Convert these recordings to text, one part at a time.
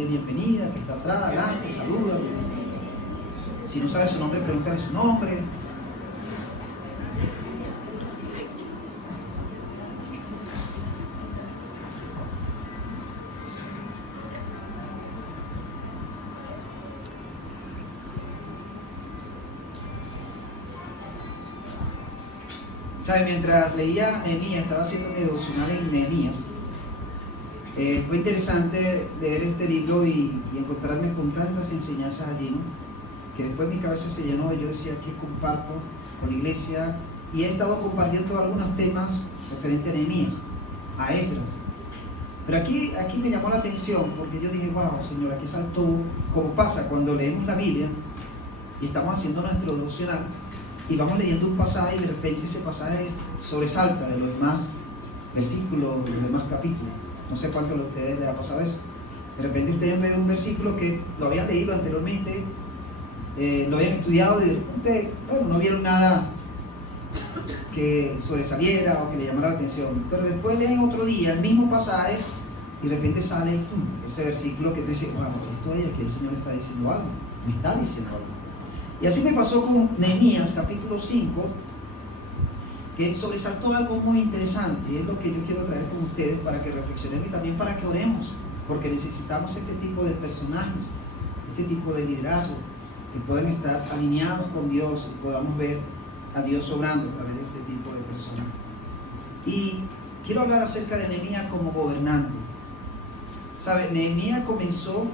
dale bienvenida, que está atrás, adelante, saluda. Si no sabe su nombre, pregúntale su nombre. ¿Sabe? Mientras leía Nehemías, estaba haciendo mi devocional en Nehemías, fue interesante leer este libro y encontrarme con tantas enseñanzas allí, ¿no? Que después mi cabeza se llenó y yo decía, ¿qué comparto con la iglesia? Y he estado compartiendo algunos temas referentes a Nehemías, a Esdras. Pero aquí me llamó la atención porque yo dije, wow, Señor, aquí saltó, como pasa cuando leemos la Biblia y estamos haciendo nuestro devocional y vamos leyendo un pasaje y de repente ese pasaje sobresalta de los demás versículos, de los demás capítulos. No sé cuántos de ustedes les ha pasado eso. De repente ustedes ven un versículo que lo habían leído anteriormente, lo habían estudiado y de repente, bueno, no vieron nada que sobresaliera o que le llamara la atención. Pero después leen otro día el mismo pasaje y de repente sale ese versículo que tú dices, wow, esto es que el Señor está diciendo algo, me está diciendo algo. Y así me pasó con Nehemías capítulo 5, que sobresaltó algo muy interesante, y es lo que yo quiero traer con ustedes para que reflexionemos y también para que oremos, porque necesitamos este tipo de personajes, este tipo de liderazgo, que pueden estar alineados con Dios y podamos ver a Dios obrando a través de este tipo de personas. Y quiero hablar acerca de Nehemías como gobernante. ¿Sabe? Nehemías comenzó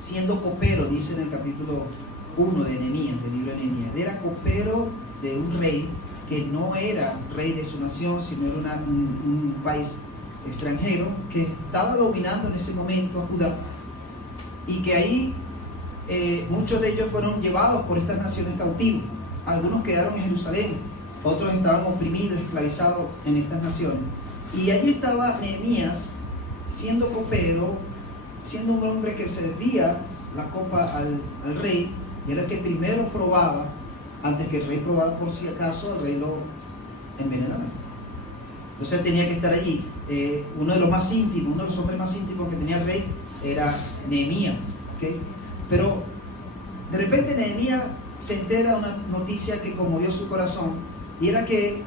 siendo copero, dice en el capítulo 1 de Nehemías, del libro de Nehemías. Era copero de un rey que no era rey de su nación, sino era un país extranjero que estaba dominando en ese momento a Judá, y que ahí muchos de ellos fueron llevados por estas naciones cautivos. Algunos quedaron en Jerusalén, otros estaban oprimidos, esclavizados en estas naciones. Y allí estaba Nehemías siendo copero, siendo un hombre que servía la copa al rey, y era el que primero probaba, antes que el rey probara por si acaso, el rey lo envenenara. Entonces él tenía que estar allí. Uno de los más íntimos, uno de los hombres más íntimos que tenía el rey era Nehemías, ¿okay? Pero de repente Nehemías se entera de una noticia que conmovió su corazón, y era que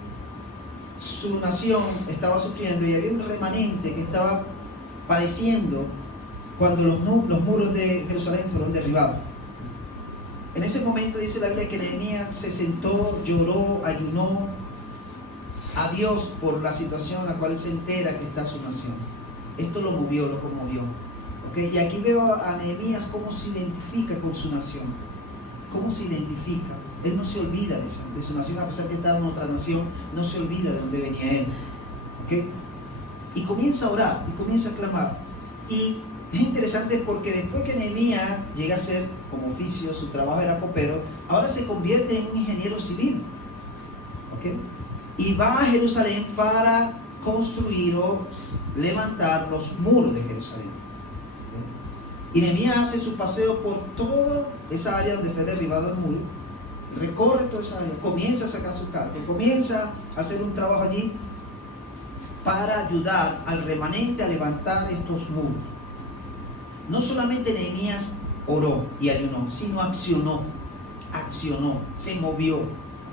su nación estaba sufriendo y había un remanente que estaba padeciendo cuando los muros de Jerusalén fueron derribados. En ese momento dice la Biblia que Nehemías se sentó, lloró, ayunó a Dios por la situación en la cual él se entera que está su nación. Esto lo movió, lo conmovió. ¿Okay? Y aquí veo a Nehemías cómo se identifica con su nación. ¿Cómo se identifica? Él no se olvida de su nación, a pesar que estaba en otra nación, no se olvida de dónde venía él. ¿Okay? Y comienza a orar, y comienza a clamar. Y es interesante porque después que Nehemías llega a ser, como oficio, su trabajo era copero, ahora se convierte en un ingeniero civil. ¿Okay? Y va a Jerusalén para construir o levantar los muros de Jerusalén. ¿Okay? Y Nehemías hace su paseo por toda esa área donde fue derribado el muro, recorre toda esa área, comienza a sacar su cálculo, comienza a hacer un trabajo allí para ayudar al remanente a levantar estos muros. No solamente Nehemías oró y ayunó, sino accionó, se movió.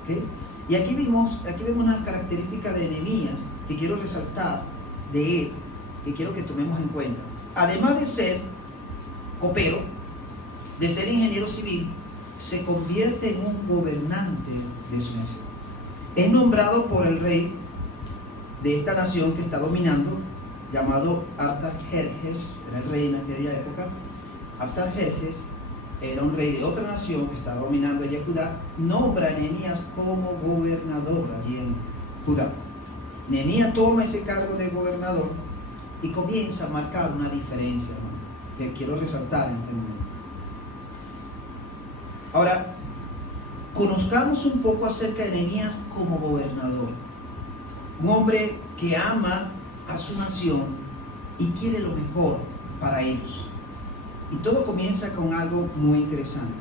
¿Okay? Y aquí vemos una característica de Nehemías que quiero resaltar de él, que quiero que tomemos en cuenta. Además de ser copero, de ser ingeniero civil, se convierte en un gobernante de su nación. Es nombrado por el rey de esta nación que está dominando, llamado Artajerjes, era el rey en aquella época. Artajerjes era un rey de otra nación que estaba dominando allí en Judá. Nombra a Nehemías como gobernador allí en Judá. Nehemías toma ese cargo de gobernador y comienza a marcar una diferencia, ¿no?, que quiero resaltar en este momento. Ahora, conozcamos un poco acerca de Nehemías como gobernador. Un hombre que ama a su nación y quiere lo mejor para ellos. Y todo comienza con algo muy interesante.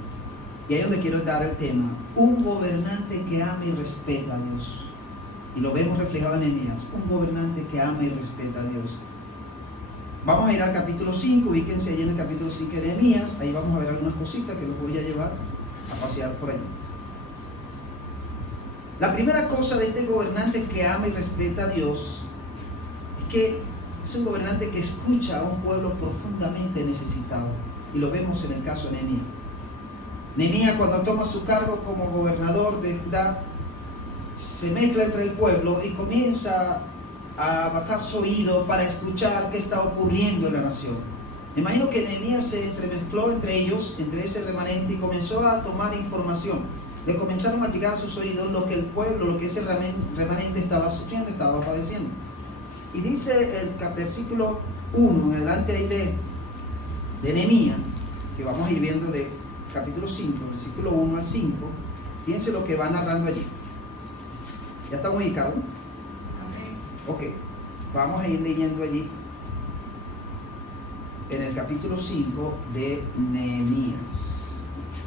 Y ahí es donde quiero dar el tema. Un gobernante que ama y respeta a Dios. Y lo vemos reflejado en Nehemías. Un gobernante que ama y respeta a Dios. Vamos a ir al capítulo 5, ubíquense allí en el capítulo 5 de Nehemías, ahí vamos a ver algunas cositas que los voy a llevar a pasear por allí. La primera cosa de este gobernante que ama y respeta a Dios es que es un gobernante que escucha a un pueblo profundamente necesitado, y lo vemos en el caso de Nehemías. Nehemías, cuando toma su cargo como gobernador de Judá, se mezcla entre el pueblo y comienza a bajar su oído para escuchar qué está ocurriendo en la nación. Me imagino que Nehemías se entremezcló entre ellos, entre ese remanente, y comenzó a tomar información. Le comenzaron a llegar a sus oídos lo que el pueblo, lo que ese remanente estaba sufriendo, estaba padeciendo. Y dice el versículo 1, en adelante ahí de Nehemías, que vamos a ir viendo de capítulo 5, versículo 1 al 5, fíjense lo que va narrando allí. ¿Ya está ubicado? Ok, vamos a ir leyendo allí en el capítulo 5 de Nehemías.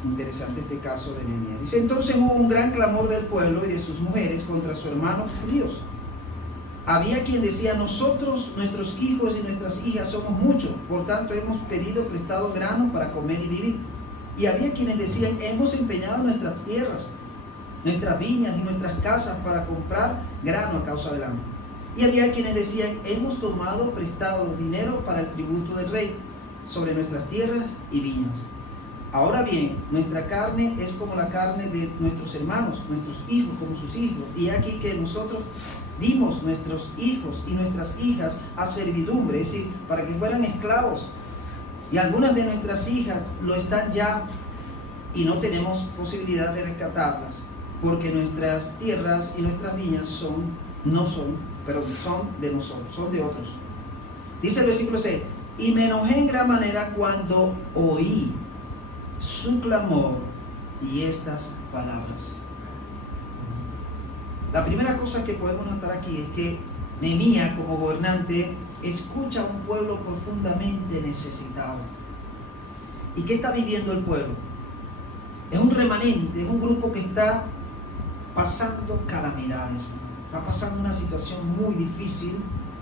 Interesante este caso de Nehemías. Dice: entonces hubo un gran clamor del pueblo y de sus mujeres contra sus hermanos judíos. Había quien decía: nosotros, nuestros hijos y nuestras hijas somos muchos, por tanto hemos pedido prestado grano para comer y vivir. Y había quienes decían: hemos empeñado nuestras tierras, nuestras viñas y nuestras casas para comprar grano a causa del hambre. Y había quienes decían: hemos tomado prestado dinero para el tributo del rey sobre nuestras tierras y viñas. Ahora bien, nuestra carne es como la carne de nuestros hermanos, nuestros hijos como sus hijos. Y aquí que nosotros dimos nuestros hijos y nuestras hijas a servidumbre, es decir, para que fueran esclavos. Y algunas de nuestras hijas lo están ya y no tenemos posibilidad de rescatarlas, porque nuestras tierras y nuestras viñas son de nosotros, son de otros. Dice el versículo 6: y me enojé en gran manera cuando oí su clamor y estas palabras. La primera cosa que podemos notar aquí es que Nehemías, como gobernante, escucha a un pueblo profundamente necesitado. ¿Y qué está viviendo el pueblo? Es un remanente, es un grupo que está pasando calamidades, está pasando una situación muy difícil.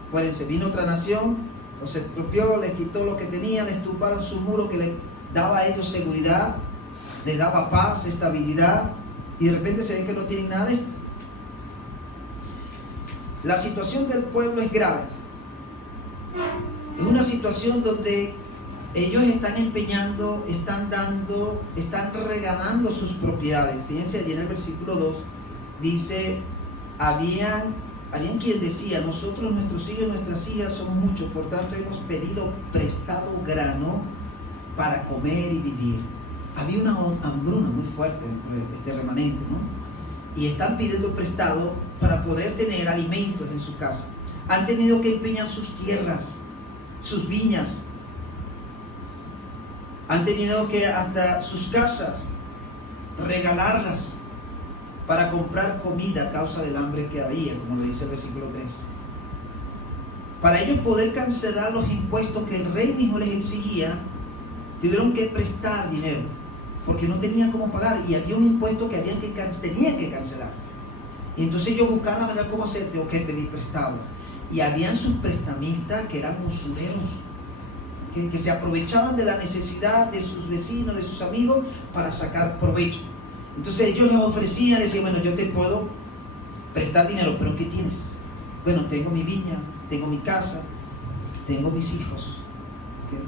Acuérdense, vino otra nación, los expropió, les quitó lo que tenían, les tumbaron su muro que les daba a ellos seguridad, les daba paz, estabilidad, y de repente se ven que no tienen nada de esto. La situación del pueblo es grave. Es una situación donde ellos están empeñando, están dando, están regalando sus propiedades. Fíjense allí en el versículo 2, dice: habían quien decía: nosotros, nuestros hijos y nuestras hijas son muchos, por tanto hemos pedido prestado grano para comer y vivir. Había una hambruna muy fuerte entre este remanente, ¿no? Y están pidiendo prestado para poder tener alimentos en su casa. Han tenido que empeñar sus tierras, sus viñas. Han tenido que hasta sus casas regalarlas para comprar comida a causa del hambre que había, como lo dice el versículo 3. Para ellos poder cancelar los impuestos que el rey mismo les exigía, tuvieron que prestar dinero, porque no tenían cómo pagar, y había un impuesto que tenían que cancelar. Y entonces ellos buscaban la manera cómo hacer, tengo que pedir prestado. Y habían sus prestamistas que eran usureros, que se aprovechaban de la necesidad de sus vecinos, de sus amigos, para sacar provecho. Entonces ellos les ofrecían, decían: bueno, yo te puedo prestar dinero, pero ¿qué tienes? Bueno, tengo mi viña, tengo mi casa, tengo mis hijos. ¿Okay?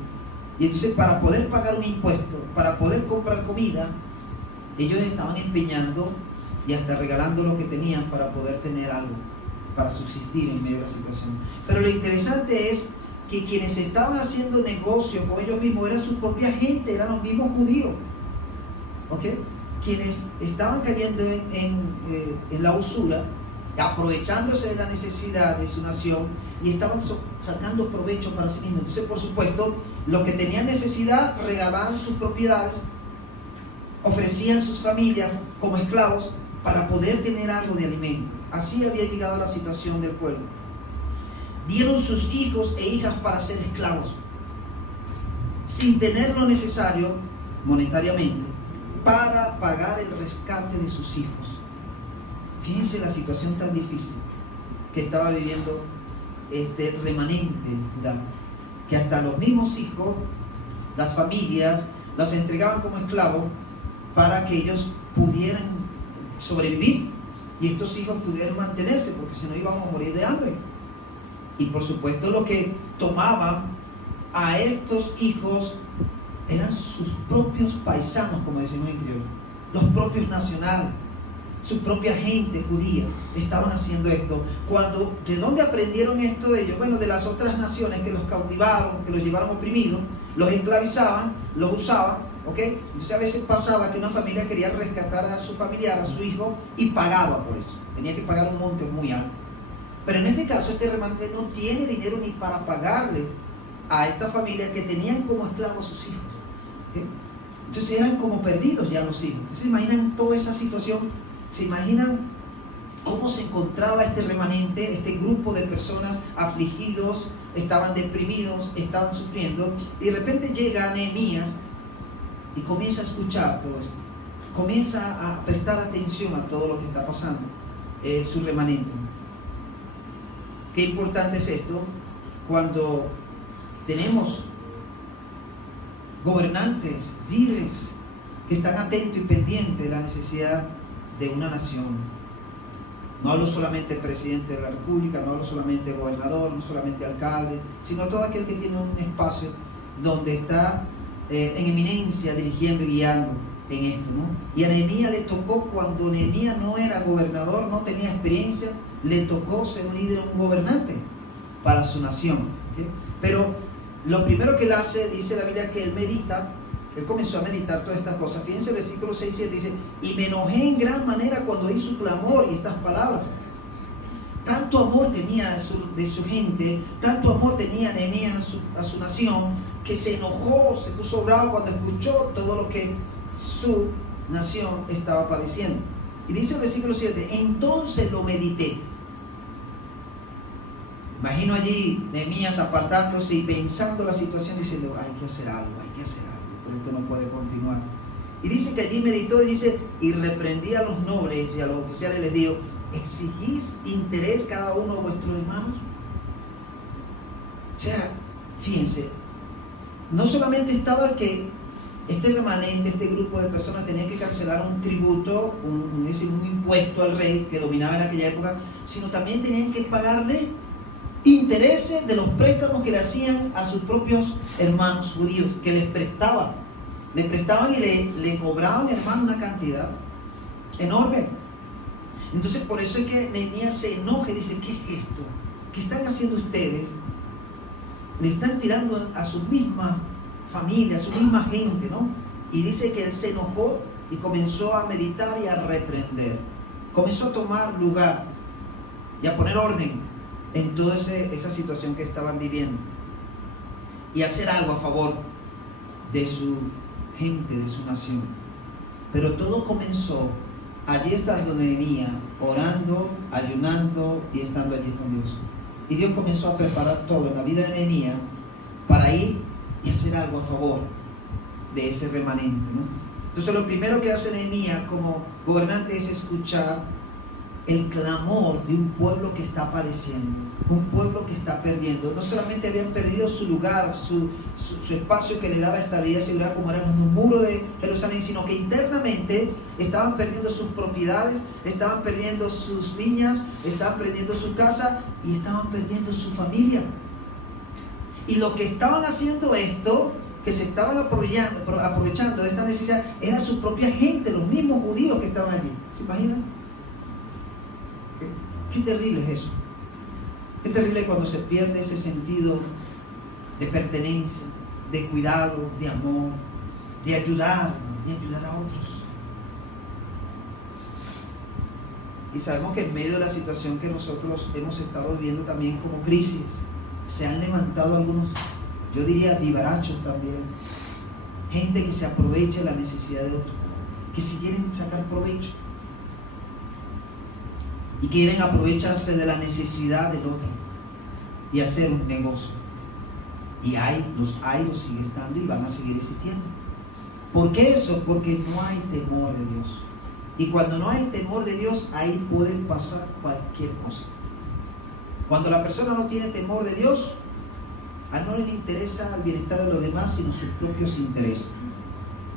Y entonces, para poder pagar un impuesto, para poder comprar comida, ellos estaban empeñando y hasta regalando lo que tenían para poder tener algo, para subsistir en medio de la situación. Pero lo interesante es que quienes estaban haciendo negocio con ellos mismos eran su propia gente, eran los mismos judíos. ¿Ok? Quienes estaban cayendo en la usura, aprovechándose de la necesidad de su nación, y estaban sacando provecho para sí mismos. Entonces, por supuesto, los que tenían necesidad regalaban sus propiedades, ofrecían sus familias como esclavos para poder tener algo de alimento. Así había llegado a la situación del pueblo. Dieron sus hijos e hijas para ser esclavos, sin tener lo necesario monetariamente para pagar el rescate de sus hijos. Fíjense la situación tan difícil que estaba viviendo este remanente en Judá. que hasta los mismos hijos, las familias, las entregaban como esclavos para que ellos pudieran sobrevivir y estos hijos pudieran mantenerse, porque si no íbamos a morir de hambre. Y por supuesto lo que tomaban a estos hijos eran sus propios paisanos, como decimos en criollo, los propios nacionales, su propia gente judía estaban haciendo esto. ¿De dónde aprendieron esto ellos? Bueno, de las otras naciones que los cautivaron, que los llevaron oprimidos, los esclavizaban, los usaban, ¿ok? Entonces a veces pasaba que una familia quería rescatar a su familiar, a su hijo, y pagaba por eso. Tenía que pagar un monte muy alto. Pero en este caso este remanente no tiene dinero ni para pagarle a esta familia que tenían como esclavos a sus hijos, ¿okay? Entonces eran como perdidos ya los hijos. ¿Se imaginan toda esa situación? ¿Se imaginan cómo se encontraba este remanente, este grupo de personas afligidos, estaban deprimidos, estaban sufriendo? Y de repente llega Nehemías y comienza a escuchar todo esto, comienza a prestar atención a todo lo que está pasando, su remanente. Qué importante es esto cuando tenemos gobernantes, líderes que están atentos y pendientes de la necesidad de una nación. No hablo solamente del presidente de la República, no hablo solamente del gobernador, no solamente alcalde, sino todo aquel que tiene un espacio donde está en eminencia dirigiendo y guiando en esto, ¿no? Y a Nehemías le tocó, cuando Nehemías no era gobernador, no tenía experiencia, le tocó ser un líder, un gobernante para su nación, ¿okay? Pero lo primero que él hace, dice la Biblia, que él medita. Él comenzó a meditar todas estas cosas. Fíjense el versículo 6 y 7 dice: y me enojé en gran manera cuando oí su clamor y estas palabras. Tanto amor tenía de su gente, tanto amor tenía Nehemías a su nación, que se enojó, se puso bravo cuando escuchó todo lo que su nación estaba padeciendo. Y dice el versículo 7: entonces lo medité. Imagino allí Nehemías apartándose y pensando la situación, diciendo: hay que hacer algo, pero esto no puede continuar. Y dice que allí meditó y dice: y reprendí a los nobles y a los oficiales, les digo: ¿exigís interés cada uno de vuestros hermanos? O sea, fíjense, no solamente estaba que este remanente, este grupo de personas tenía que cancelar un tributo, un impuesto al rey que dominaba en aquella época, sino también tenían que pagarle intereses de los préstamos que le hacían a sus propios hermanos judíos, que les prestaban y le cobraban, hermano, una cantidad enorme. Entonces por eso es que Nehemías se enoja y dice: ¿qué es esto? ¿Qué están haciendo ustedes? Le están tirando a su misma familia, a su misma gente, ¿no? Y dice que él se enojó y comenzó a meditar y a reprender. Comenzó a tomar lugar y a poner orden en toda esa situación que estaban viviendo, y hacer algo a favor de su gente, de su nación. Pero todo comenzó allí estando Nehemías, orando, ayunando y estando allí con Dios. Y Dios comenzó a preparar todo en la vida de Nehemías para ir y hacer algo a favor de ese remanente, ¿no? Entonces lo primero que hace Nehemías como gobernante es escuchar el clamor de un pueblo que está padeciendo, un pueblo que está perdiendo. No solamente habían perdido su lugar, su espacio que le daba estabilidad y seguridad, como era un muro de Jerusalén, sino que internamente estaban perdiendo sus propiedades, estaban perdiendo sus viñas, estaban perdiendo su casa y estaban perdiendo su familia. Y lo que estaban haciendo esto, que se estaban aprovechando de esta necesidad, era su propia gente, los mismos judíos que estaban allí. ¿Se imaginan? Qué terrible es eso. Qué terrible cuando se pierde ese sentido de pertenencia, de cuidado, de amor, de ayudar a otros. Y sabemos que en medio de la situación que nosotros hemos estado viviendo también como crisis, se han levantado algunos, yo diría, vivarachos también. Gente que se aprovecha de la necesidad de otros, que si quieren sacar provecho y quieren aprovecharse de la necesidad del otro y hacer un negocio. Y los sigue estando y van a seguir existiendo. ¿Por qué eso? Porque no hay temor de Dios. Y cuando no hay temor de Dios, ahí puede pasar cualquier cosa. Cuando la persona no tiene temor de Dios, A no le interesa el bienestar de los demás, sino sus propios intereses.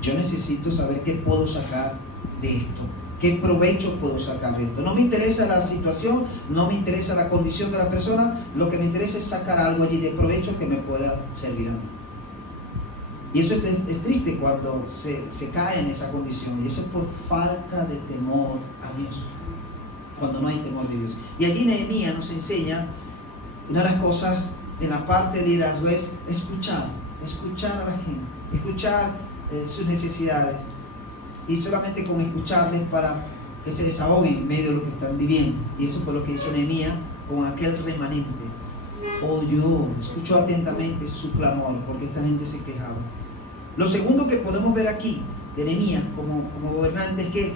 Yo necesito saber qué puedo sacar de esto, qué provecho puedo sacar de esto. No me interesa la situación, no me interesa la condición de la persona, lo que me interesa es sacar algo allí de provecho que me pueda servir a mí. Y eso es triste cuando se cae en esa condición, y eso es por falta de temor a Dios, cuando no hay temor de Dios. Y allí Nehemías nos enseña una de las cosas en la parte de liderazgo es escuchar a la gente, escuchar sus necesidades, y solamente con escucharles para que se desahoguen en medio de lo que están viviendo. Y eso fue lo que hizo Nehemías con aquel remanente. Oyó, escuchó atentamente su clamor, porque esta gente se quejaba. Lo segundo que podemos ver aquí de Nehemías como gobernante es que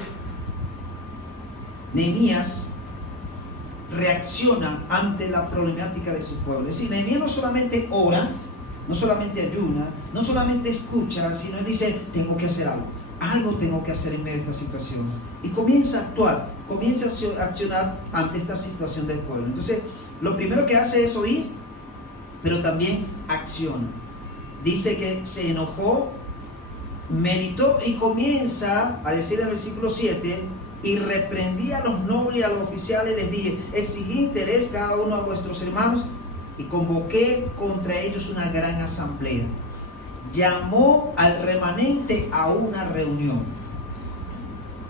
Nehemías reacciona ante la problemática de su pueblo. Es decir, Nehemías no solamente ora, no solamente ayuna, no solamente escucha, sino él dice, tengo que hacer algo tengo que hacer en medio de esta situación. Y comienza a actuar, comienza a accionar ante esta situación del pueblo. Entonces, lo primero que hace es oír, pero también acciona. Dice que se enojó, meditó y comienza a decir en el versículo 7, y reprendí a los nobles y a los oficiales, les dije, exigí interés cada uno a vuestros hermanos, y convoqué contra ellos una gran asamblea. Llamó al remanente a una reunión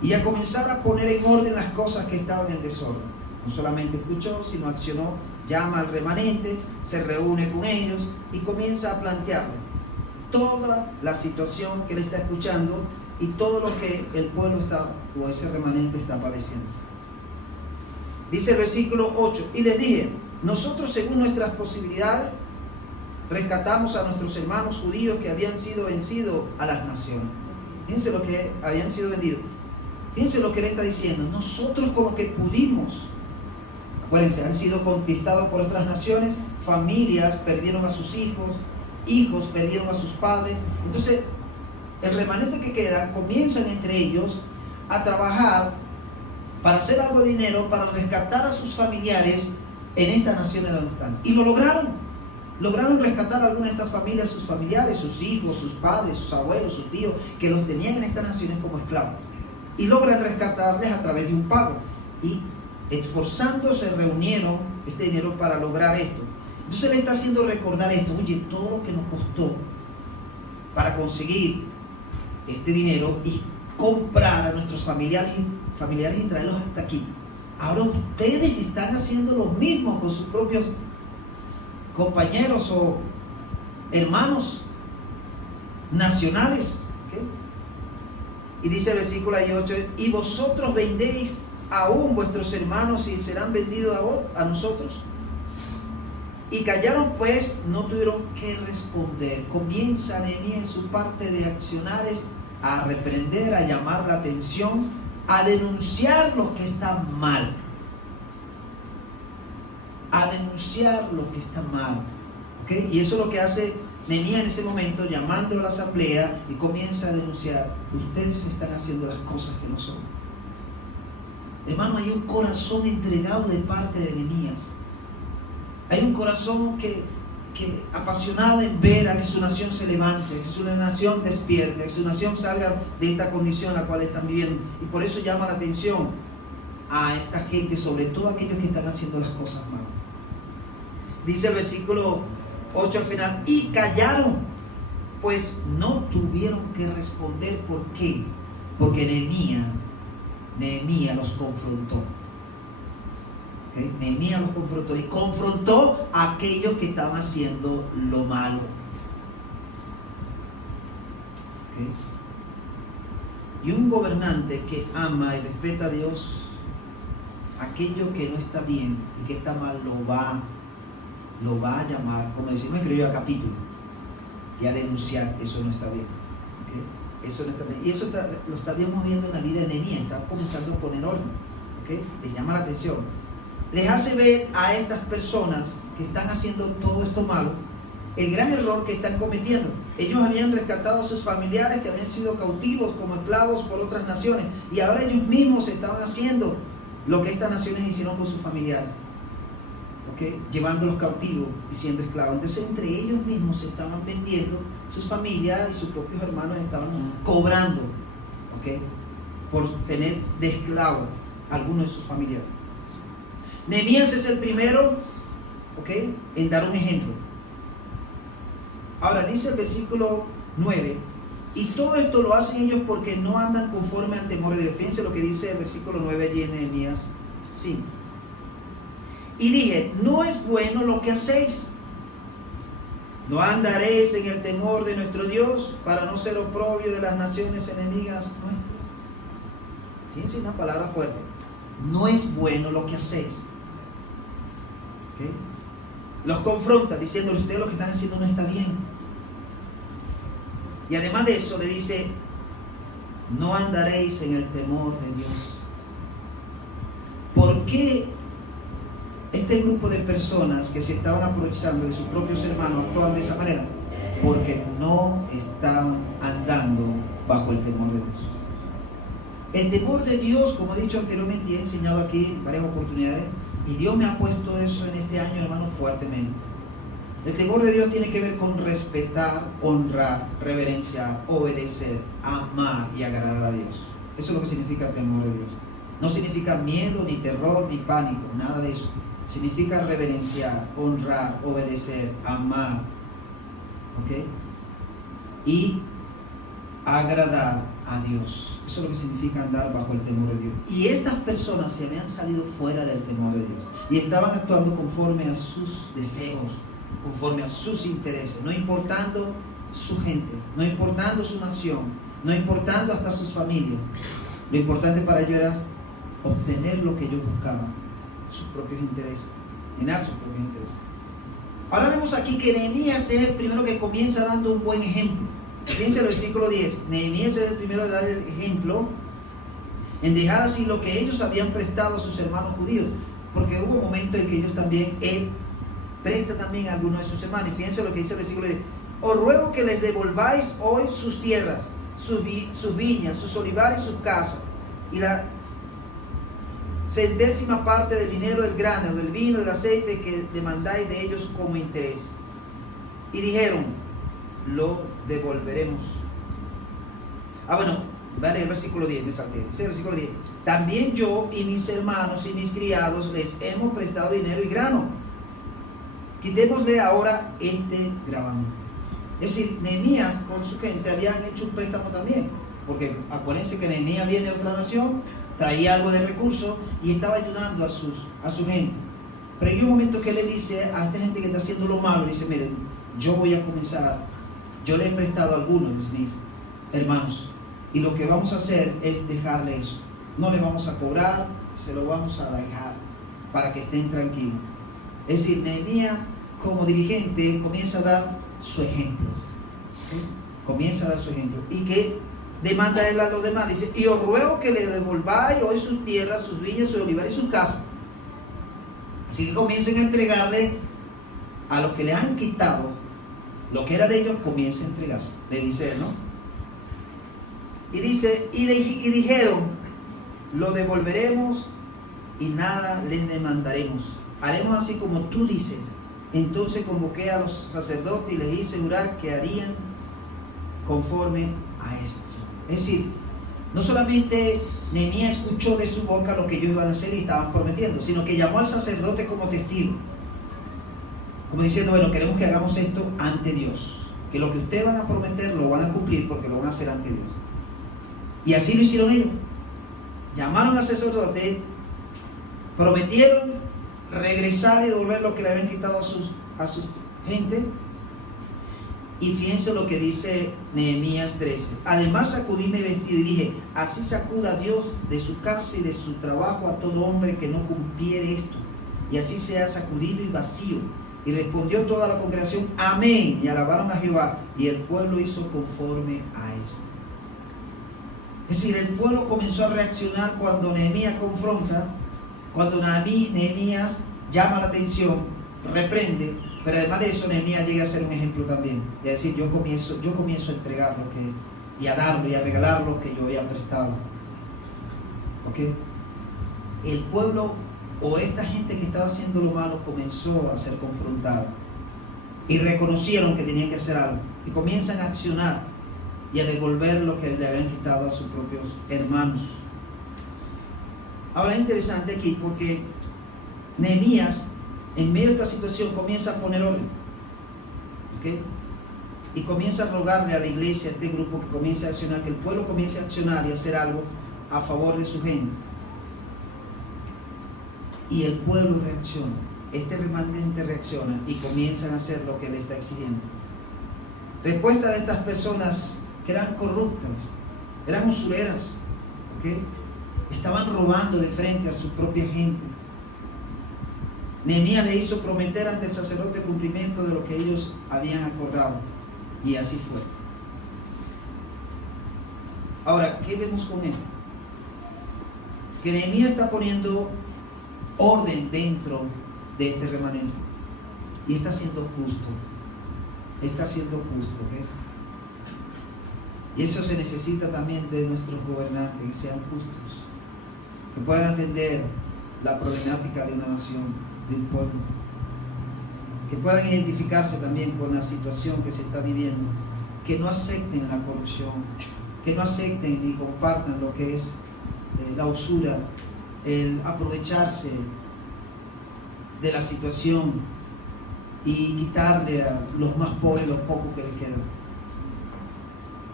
y a comenzar a poner en orden las cosas que estaban en desorden. No solamente escuchó, sino accionó. Llama al remanente, se reúne con ellos y comienza a plantearle toda la situación que él está escuchando y todo lo que el pueblo está, o ese remanente está padeciendo. Dice el versículo 8, y les dije, nosotros según nuestras posibilidades rescatamos a nuestros hermanos judíos que habían sido vencidos a las naciones. Fíjense lo que habían sido vendidos. Fíjense lo que él está diciendo. Nosotros con lo que pudimos, acuérdense, han sido conquistados por otras naciones, familias perdieron a sus hijos, hijos perdieron a sus padres. Entonces, el remanente que queda, comienzan entre ellos a trabajar para hacer algo de dinero, para rescatar a sus familiares en estas naciones donde están. Y lo lograron. Lograron rescatar a algunas de estas familias, sus familiares, sus hijos, sus padres, sus abuelos, sus tíos, que los tenían en estas naciones como esclavos. Y logran rescatarles a través de un pago. Y esforzándose reunieron este dinero para lograr esto. Entonces le está haciendo recordar esto. Oye, todo lo que nos costó para conseguir este dinero y comprar a nuestros familiares y traerlos hasta aquí. Ahora ustedes están haciendo lo mismo con sus propios compañeros o hermanos nacionales. ¿Okay? Y dice el versículo 8, y vosotros vendéis aún vuestros hermanos y serán vendidos a nosotros. Y callaron, pues no tuvieron que responder. Comienza Nehemías en su parte de accionares a reprender, a llamar la atención, a denunciar lo que está mal. A denunciar lo que está mal. ¿Okay? Y eso es lo que hace Nehemías en ese momento, llamando a la asamblea, y comienza a denunciar: ustedes están haciendo las cosas que no son. Hermano, hay un corazón entregado de parte de Nehemías. Hay un corazón que apasionado en ver a que su nación se levante, que su nación despierte, que su nación salga de esta condición en la cual están viviendo. Y por eso llama la atención a esta gente, sobre todo aquellos que están haciendo las cosas mal. Dice el versículo 8 al final, y callaron, pues no tuvieron que responder. ¿Por qué? Porque Nehemías los confrontó. ¿Okay? Nehemías los confrontó y confrontó a aquellos que estaban haciendo lo malo. ¿Okay? Y un gobernante que ama y respeta a Dios, aquello que no está bien y que está mal lo va a llamar, como decimos en criollo, a capítulo y a denunciar: eso no está bien. ¿Okay? Eso no está bien. Y eso lo estaríamos viendo en la vida de Nehemías. Está comenzando a poner orden. ¿Okay? Les llama la atención. Les hace ver a estas personas que están haciendo todo esto malo el gran error que están cometiendo. Ellos habían rescatado a sus familiares que habían sido cautivos como esclavos por otras naciones, y ahora ellos mismos estaban haciendo lo que estas naciones hicieron con sus familiares. ¿okay? Llevándolos cautivos y siendo esclavos. Entonces entre ellos mismos se estaban vendiendo, sus familias y sus propios hermanos estaban cobrando, ¿okay? Por tener de esclavo a algunos de sus familiares. Nehemías es el primero, ¿okay?, en dar un ejemplo. Ahora dice el versículo 9, y todo esto lo hacen ellos porque no andan conforme al temor de Dios. Fíjense lo que dice el versículo 9 allí en Nehemías 5. Y dije, no es bueno lo que hacéis. No andaréis en el temor de nuestro Dios para no ser oprobio de las naciones enemigas nuestras. Fíjense una palabra fuerte. No es bueno lo que hacéis. ¿Okay? Los confronta diciendo, ustedes lo que están haciendo no está bien. Y además de eso le dice, no andaréis en el temor de Dios. ¿Por qué este grupo de personas que se estaban aprovechando de sus propios hermanos actuaban de esa manera? Porque no estaban andando bajo el temor de Dios. El temor de Dios, como he dicho anteriormente y he enseñado aquí en varias oportunidades, y Dios me ha puesto eso en este año, hermano, fuertemente. El temor de Dios tiene que ver con respetar, honrar, reverenciar, obedecer, amar y agradar a Dios. Eso es lo que significa el temor de Dios. No significa miedo, ni terror, ni pánico, nada de eso. Significa reverenciar, honrar, obedecer, amar, ¿ok? Y agradar a Dios. Eso es lo que significa andar bajo el temor de Dios. Y estas personas se habían salido fuera del temor de Dios y estaban actuando conforme a sus deseos, conforme a sus intereses, no importando su gente, no importando su nación, no importando hasta sus familias. Lo importante para ellos era obtener lo que ellos buscaban, sus propios intereses, llenar sus propios intereses. Ahora vemos aquí que Nehemías es el primero que comienza dando un buen ejemplo. Fíjense el versículo 10. Nehemías es el primero de dar el ejemplo en dejar así lo que ellos habían prestado a sus hermanos judíos, porque hubo momentos en que ellos también, él presta también a algunos de sus hermanos. Y fíjense lo que dice el versículo 10. Os ruego que les devolváis hoy sus tierras, sus viñas, sus olivares, sus casas, y la centésima parte del dinero, del grano, del vino, del aceite que demandáis de ellos como interés. Y dijeron, lo devolveremos. Bueno, vale, el versículo 10, me salté. Dice el versículo 10. También yo y mis hermanos y mis criados les hemos prestado dinero y grano. Quitémosle ahora este gravamen. Es decir, Nehemías con su gente habían hecho un préstamo también, porque acuérdense que Nehemías viene de otra nación, traía algo de recursos y estaba ayudando a su gente. Pero hay un momento que le dice a esta gente que está haciendo lo malo, le dice, miren, yo voy a comenzar, yo le he prestado a algunos de mis hermanos, y lo que vamos a hacer es dejarle eso. No le vamos a cobrar, se lo vamos a dejar para que estén tranquilos. Es decir, Nehemías como dirigente comienza a dar su ejemplo. ¿Okay? Comienza a dar su ejemplo. ¿Y qué demanda él a los demás? Dice, y os ruego que le devolváis hoy sus tierras, sus viñas, sus olivares y sus casas. Así que comiencen a entregarle a los que les han quitado lo que era de ellos, comiencen a entregarse. Le dice él, ¿no? Y dice, y dijeron, lo devolveremos y nada les demandaremos. Haremos así como tú dices. Entonces convoqué a los sacerdotes y les hice jurar que harían conforme a esto. Es decir, no solamente Nehemías escuchó de su boca lo que ellos iban a hacer y estaban prometiendo, sino que llamó al sacerdote como testigo, como diciendo, bueno, queremos que hagamos esto ante Dios, que lo que ustedes van a prometer lo van a cumplir porque lo van a hacer ante Dios. Y así lo hicieron ellos. Llamaron al sacerdote, prometieron regresar y devolver lo que le habían quitado a su gente. Y fíjense lo que dice Nehemías 13. Además sacudí mi vestido y dije, así sacuda Dios de su casa y de su trabajo a todo hombre que no cumpliere esto, y así sea sacudido y vacío. Y respondió toda la congregación, amén, y alabaron a Jehová, y el pueblo hizo conforme a esto. Es decir, el pueblo comenzó a reaccionar cuando Nehemías confronta, cuando Nehemías llama la atención, reprende. Pero además de eso, Nehemías llega a ser un ejemplo también. Es decir, yo comienzo a entregar lo que, y a darlo y a regalar lo que yo había prestado. ¿Ok? El pueblo o esta gente que estaba haciendo lo malo comenzó a ser confrontada y reconocieron que tenían que hacer algo y comienzan a accionar y a devolver lo que le habían quitado a sus propios hermanos. Ahora es interesante aquí porque Nehemías, en medio de esta situación, comienza a poner orden, ¿okay? Y comienza a rogarle a la iglesia, a este grupo, que comience a accionar, que el pueblo comience a accionar y a hacer algo a favor de su gente. Y el pueblo reacciona, este remanente reacciona y comienzan a hacer lo que él está exigiendo. Respuesta de estas personas que eran corruptas, eran usureras, ¿okay? Estaban robando de frente a su propia gente. Nehemías le hizo prometer ante el sacerdote el cumplimiento de lo que ellos habían acordado, y así fue. Ahora, ¿qué vemos con esto? Que Nehemías está poniendo orden dentro de este remanente y está siendo justo. Está siendo justo, ¿okay? Y eso se necesita también de nuestros gobernantes, que sean justos, que puedan entender la problemática de una nación, de un pueblo, que puedan identificarse también con la situación que se está viviendo, que no acepten la corrupción, que no acepten ni compartan lo que es la usura, el aprovecharse de la situación y quitarle a los más pobres lo poco que les queda.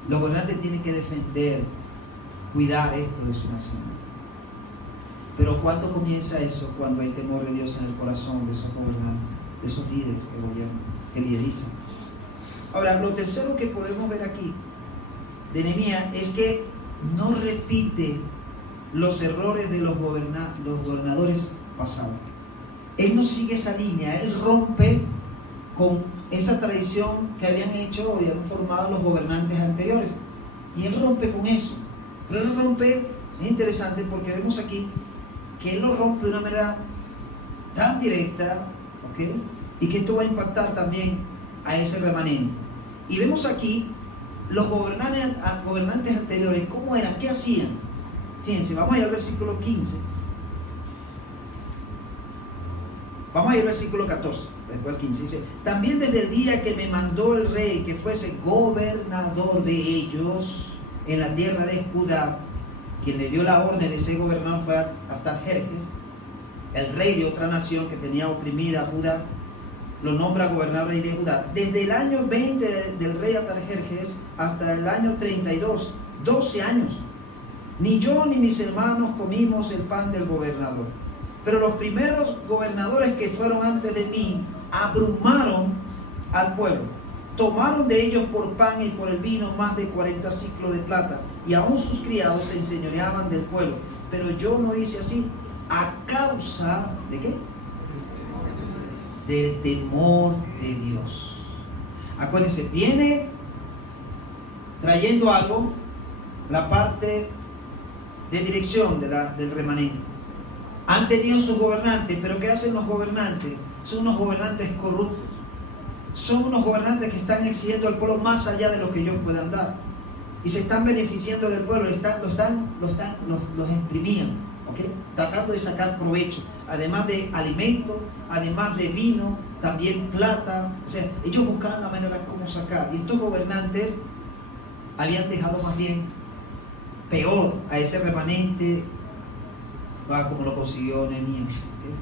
Los gobernantes tienen que defender, cuidar esto de su nación. Pero ¿cuándo comienza eso? Cuando hay temor de Dios en el corazón de esos gobernantes, de esos líderes que gobiernan, que liderizan. Ahora, lo tercero que podemos ver aquí de Nehemías es que no repite los errores de los gobernadores pasados. Él no sigue esa línea, él rompe con esa tradición que habían hecho o habían formado los gobernantes anteriores. Y él rompe con eso. Pero él rompe, es interesante porque vemos aquí que él lo rompe de una manera tan directa, ¿okay? Y que esto va a impactar también a ese remanente. Y vemos aquí los gobernantes anteriores, ¿cómo eran? ¿Qué hacían? Fíjense, vamos a ir al versículo 15. Vamos a ir al versículo 14, después al 15. Dice: también desde el día que me mandó el rey que fuese gobernador de ellos en la tierra de Judá, quien le dio la orden de ser gobernador fue Artajerjes, el rey de otra nación que tenía oprimida a Judá, lo nombra gobernador rey de Judá. Desde el año 20 del rey Artajerjes hasta el año 32, 12 años, ni yo ni mis hermanos comimos el pan del gobernador. Pero los primeros gobernadores que fueron antes de mí abrumaron al pueblo. Tomaron de ellos por pan y por el vino más de 40 ciclos de plata, y aún sus criados se enseñoreaban del pueblo. Pero yo no hice así, a causa ¿de qué? Del temor de Dios. Acuérdense, viene trayendo algo la parte de dirección del remanente. Han tenido sus gobernantes, pero ¿qué hacen los gobernantes? Son unos gobernantes corruptos. Son unos gobernantes que están exigiendo al pueblo más allá de lo que ellos puedan dar. Y se están beneficiando del pueblo, los exprimían, ¿okay? Tratando de sacar provecho. Además de alimento, además de vino, también plata. O sea, ellos buscaban la manera de cómo sacar. Y estos gobernantes habían dejado más bien peor a ese remanente, como lo consiguió Nehemías. ¿Okay?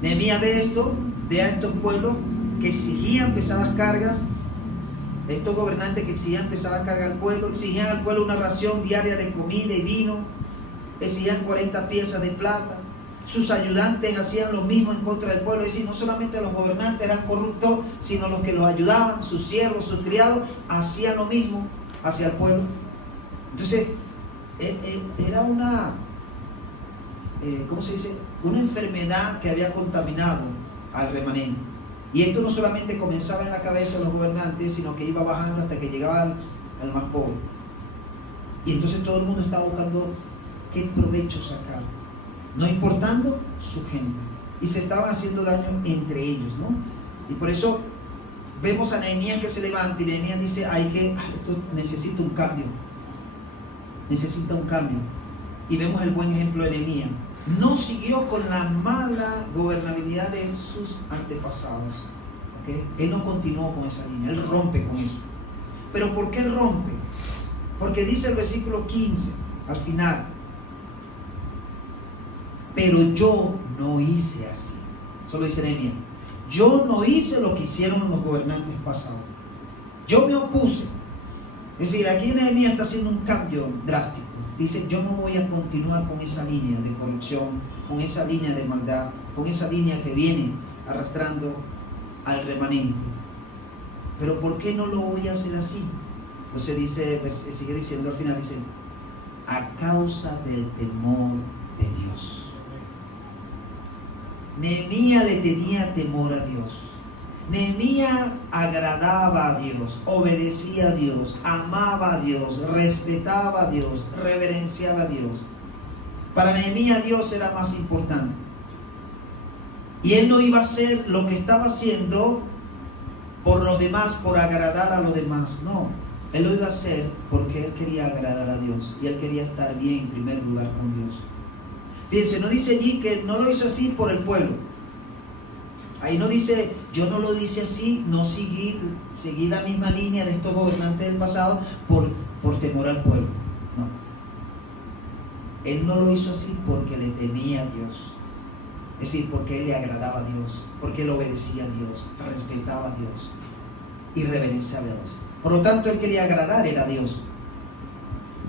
Nehemías ve esto, ve a estos pueblos que exigían pesadas cargas, estos gobernantes que exigían pesadas cargas al pueblo, exigían al pueblo una ración diaria de comida y vino, exigían 40 piezas de plata. Sus ayudantes hacían lo mismo en contra del pueblo. Es decir, no solamente los gobernantes eran corruptos, sino los que los ayudaban, sus siervos, sus criados, hacían lo mismo hacia el pueblo. Entonces, era una, ¿cómo se dice? Una enfermedad que había contaminado al remanente. Y esto no solamente comenzaba en la cabeza de los gobernantes, sino que iba bajando hasta que llegaba al más pobre. Y entonces todo el mundo estaba buscando qué provecho sacar, no importando su gente. Y se estaban haciendo daño entre ellos, ¿no? Y por eso vemos a Nehemías que se levanta y Nehemías dice, esto necesita un cambio. Necesita un cambio. Y vemos el buen ejemplo de Nehemías. No siguió con la mala gobernabilidad de sus antepasados. ¿Okay? Él no continuó con esa línea, él rompe con eso. ¿Pero por qué rompe? Porque dice el versículo 15, al final: pero yo no hice así. Solo dice Nehemías: yo no hice lo que hicieron los gobernantes pasados. Yo me opuse. Es decir, aquí Nehemías está haciendo un cambio drástico. Dice: yo no voy a continuar con esa línea de corrupción, con esa línea de maldad, con esa línea que viene arrastrando al remanente. Pero ¿por qué no lo voy a hacer así? Entonces dice, sigue diciendo al final, dice: a causa del temor de Dios. Nehemías le tenía temor a Dios. Nehemías agradaba a Dios, obedecía a Dios, amaba a Dios, respetaba a Dios, reverenciaba a Dios. Para Nehemías Dios era más importante. Y él no iba a hacer lo que estaba haciendo por los demás, por agradar a los demás. No, él lo iba a hacer porque él quería agradar a Dios. Y él quería estar bien en primer lugar con Dios. Fíjense, no dice allí que no lo hizo así por el pueblo. Ahí no dice: yo no lo hice así, no seguí la misma línea de estos gobernantes del pasado por temor al pueblo. No. Él no lo hizo así porque le temía a Dios. Es decir, porque él le agradaba a Dios, porque él obedecía a Dios, respetaba a Dios y reverenciaba a Dios. Por lo tanto, él quería agradar era a Dios.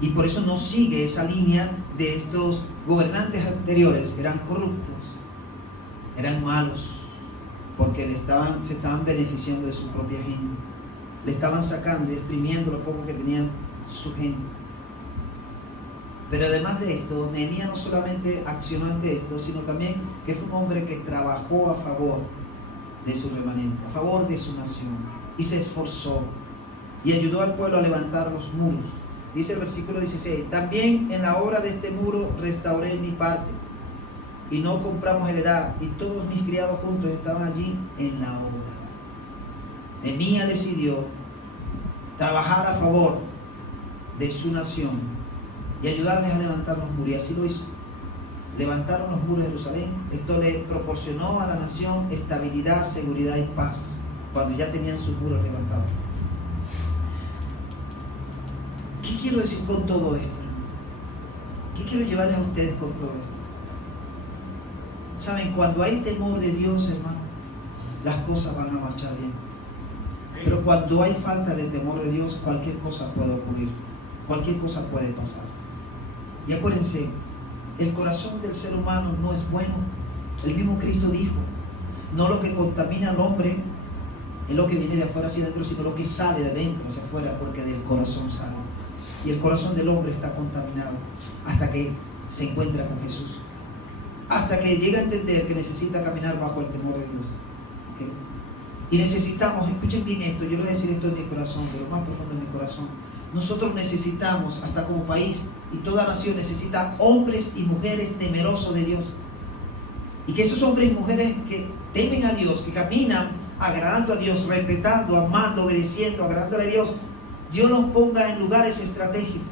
Y por eso no sigue esa línea de estos gobernantes anteriores. Eran corruptos, eran malos, porque se estaban beneficiando de su propia gente. Le estaban sacando y exprimiendo lo poco que tenían su gente. Pero además de esto, Nehemías no solamente accionó ante esto, sino también que fue un hombre que trabajó a favor de su remanente, a favor de su nación, y se esforzó y ayudó al pueblo a levantar los muros. Dice el versículo 16: también en la obra de este muro restauré mi parte, y no compramos heredad, y todos mis criados juntos estaban allí en la obra. Nehemías decidió trabajar a favor de su nación y ayudarles a levantar los muros, y así lo hizo. Levantaron los muros de Jerusalén. Esto le proporcionó a la nación estabilidad, seguridad y paz, cuando ya tenían sus muros levantados. ¿Qué quiero decir con todo esto? ¿Qué quiero llevarles a ustedes con todo esto? Saben, cuando hay temor de Dios, hermano, las cosas van a marchar bien. Pero cuando hay falta de temor de Dios, cualquier cosa puede ocurrir, cualquier cosa puede pasar. Y acuérdense, el corazón del ser humano no es bueno. El mismo Cristo dijo: no lo que contamina al hombre es lo que viene de afuera hacia adentro, sino lo que sale de adentro hacia afuera, porque del corazón sale. Y el corazón del hombre está contaminado hasta que se encuentra con Jesús, hasta que llega a entender que necesita caminar bajo el temor de Dios. ¿Okay? Y necesitamos, escuchen bien esto, yo les voy a decir esto en mi corazón, de lo más profundo de mi corazón. Nosotros necesitamos, hasta como país y toda nación, necesita hombres y mujeres temerosos de Dios. Y que esos hombres y mujeres que temen a Dios, que caminan agradando a Dios, respetando, amando, obedeciendo, agradándole a Dios, Dios los ponga en lugares estratégicos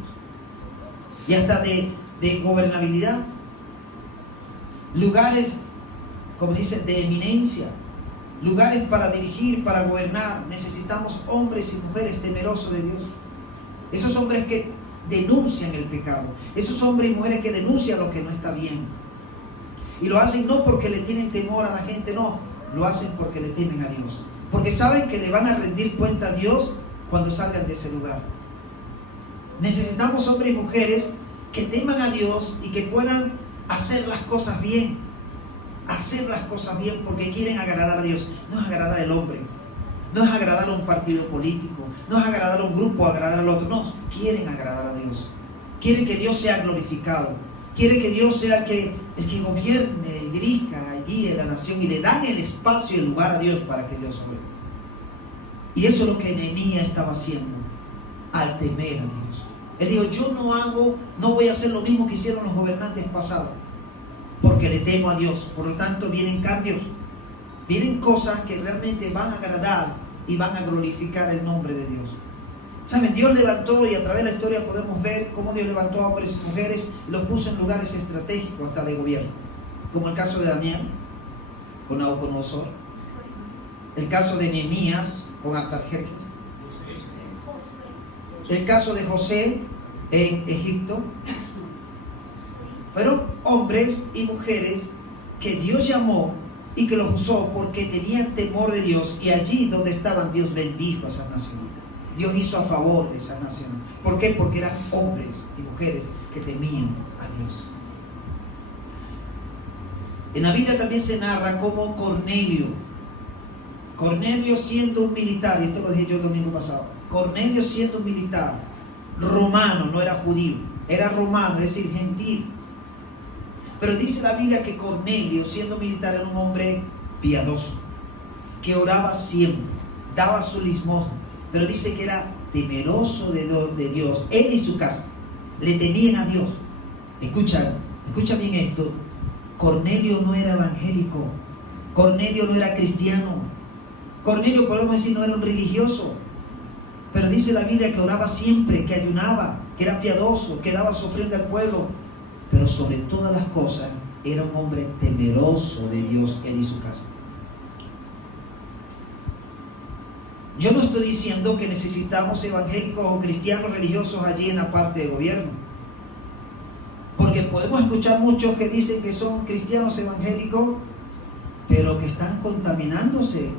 y hasta de gobernabilidad, lugares, como dice, de eminencia, lugares para dirigir, para gobernar. Necesitamos hombres y mujeres temerosos de Dios. Esos hombres que denuncian el pecado, esos hombres y mujeres que denuncian lo que no está bien. Y lo hacen no porque le tienen temor a la gente, no, lo hacen porque le temen a Dios. Porque saben que le van a rendir cuenta a Dios cuando salgan de ese lugar. Necesitamos hombres y mujeres que teman a Dios y que puedan hacer las cosas bien. Hacer las cosas bien porque quieren agradar a Dios. No es agradar al hombre, no es agradar a un partido político, no es agradar a un grupo, agradar al otro. No, quieren agradar a Dios. Quieren que Dios sea glorificado. Quieren que Dios sea el que gobierne, dirija y guíe la nación, y le dan el espacio y el lugar a Dios para que Dios obre. Y eso es lo que Nehemías estaba haciendo al temer a Dios. Él dijo: yo no voy a hacer lo mismo que hicieron los gobernantes pasados, porque le temo a Dios. Por lo tanto, vienen cambios, vienen cosas que realmente van a agradar y van a glorificar el nombre de Dios. ¿Saben? Dios levantó, y a través de la historia podemos ver cómo Dios levantó a hombres y mujeres y los puso en lugares estratégicos hasta de gobierno. Como el caso de Daniel con Nabucodonosor, el caso de Nehemías con Artajerjes, el caso de José en Egipto. Fueron hombres y mujeres que Dios llamó y que los usó porque tenían temor de Dios, y allí donde estaban Dios bendijo a esas naciones. Dios hizo a favor de esas naciones. ¿Por qué? Porque eran hombres y mujeres que temían a Dios. En la Biblia también se narra cómo Cornelio siendo un militar, y esto lo dije yo el domingo pasado, Cornelio siendo un militar romano, no era judío, era romano, es decir, gentil. Pero dice la Biblia que Cornelio siendo militar era un hombre piadoso, que oraba siempre, daba su limosna, pero dice que era temeroso de Dios, él y su casa, le temían a Dios. Escucha bien esto, Cornelio no era evangélico, Cornelio no era cristiano, Cornelio podemos decir no era un religioso, pero dice la Biblia que oraba siempre, que ayunaba, que era piadoso, que daba su ofrenda al pueblo, pero sobre todas las cosas era un hombre temeroso de Dios, él y su casa. Yo no estoy diciendo que necesitamos evangélicos o cristianos religiosos allí en la parte de gobierno, porque podemos escuchar muchos que dicen que son cristianos evangélicos, pero que están contaminándose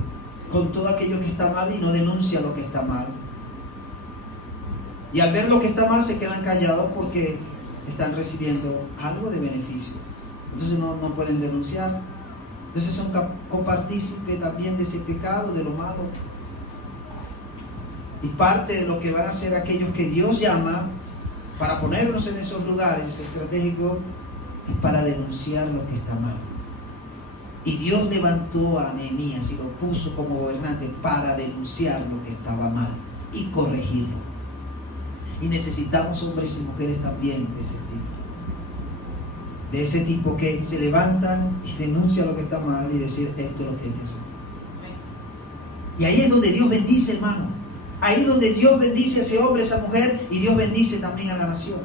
con todo aquello que está mal y no denuncian lo que está mal. Y al ver lo que está mal se quedan callados porque están recibiendo algo de beneficio. Entonces no pueden denunciar. Entonces son copartícipes también de ese pecado, de lo malo. Y parte de lo que van a hacer aquellos que Dios llama para ponernos en esos lugares estratégicos es para denunciar lo que está mal. Y Dios levantó a Nehemías y lo puso como gobernante para denunciar lo que estaba mal y corregirlo. Y necesitamos hombres y mujeres también de ese estilo, de ese tipo que se levantan y denuncian lo que está mal y decir esto es lo que hay que hacer. Y ahí es donde Dios bendice, hermano. Ahí es donde Dios bendice a ese hombre, a esa mujer, y Dios bendice también a la nación.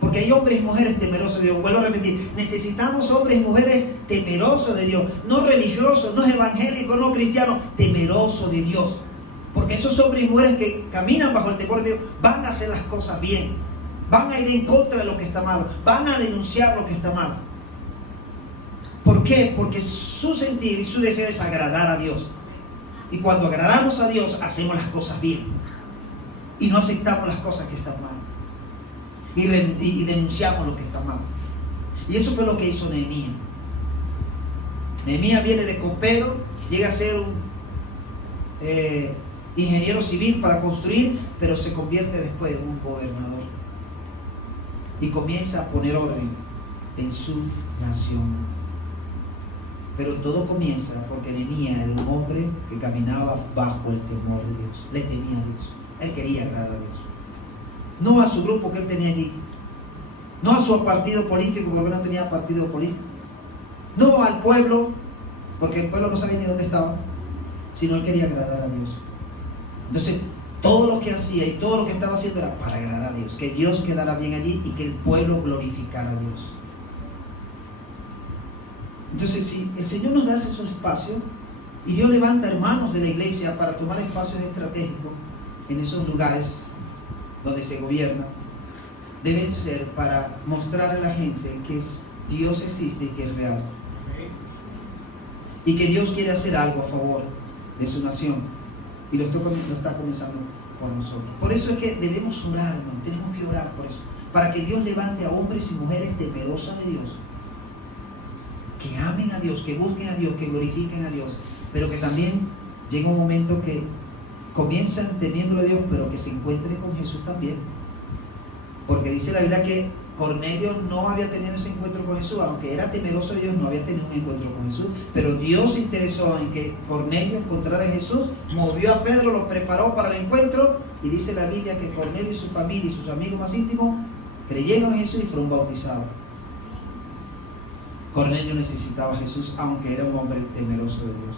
Porque hay hombres y mujeres temerosos de Dios. Vuelvo a repetir, necesitamos hombres y mujeres temerosos de Dios, no religiosos, no evangélicos, no cristianos, temerosos de Dios. Porque esos hombres y mujeres que caminan bajo el temor de Dios van a hacer las cosas bien, van a ir en contra de lo que está malo, van a denunciar lo que está mal. ¿Por qué? Porque su sentir y su deseo es agradar a Dios. Y cuando agradamos a Dios hacemos las cosas bien y no aceptamos las cosas que están mal y denunciamos lo que está mal. Y eso fue lo que hizo Nehemías. Nehemías viene de copero, llega a ser un ingeniero civil para construir, pero se convierte después en un gobernador y comienza a poner orden en su nación. Pero todo comienza porque Nehemías era un hombre que caminaba bajo el temor de Dios, le temía a Dios, él quería agradar a Dios, no a su grupo que él tenía allí, no a su partido político porque no tenía partido político, no al pueblo porque el pueblo no sabía ni dónde estaba, sino él quería agradar a Dios. Entonces todo lo que hacía y todo lo que estaba haciendo era para agradar a Dios, que Dios quedara bien allí y que el pueblo glorificara a Dios. Entonces, si el Señor nos da esos espacios y Dios levanta hermanos de la iglesia para tomar espacios estratégicos en esos lugares donde se gobierna, deben ser para mostrar a la gente que Dios existe y que es real. Y que Dios quiere hacer algo a favor de su nación. Y lo está comenzando por nosotros. Por eso es que debemos orar, hermano. Tenemos que orar por eso. Para que Dios levante a hombres y mujeres temerosas de Dios, que amen a Dios, que busquen a Dios, que glorifiquen a Dios, pero que también llegue un momento que comienzan temiendo a Dios, pero que se encuentren con Jesús también. Porque dice la Biblia que Cornelio no había tenido ese encuentro con Jesús, aunque era temeroso de Dios, no había tenido un encuentro con Jesús, pero Dios se interesó en que Cornelio encontrara a Jesús, movió a Pedro, lo preparó para el encuentro, y dice la Biblia que Cornelio y su familia y sus amigos más íntimos creyeron en Jesús y fueron bautizados. Cornelio necesitaba a Jesús, aunque era un hombre temeroso de Dios.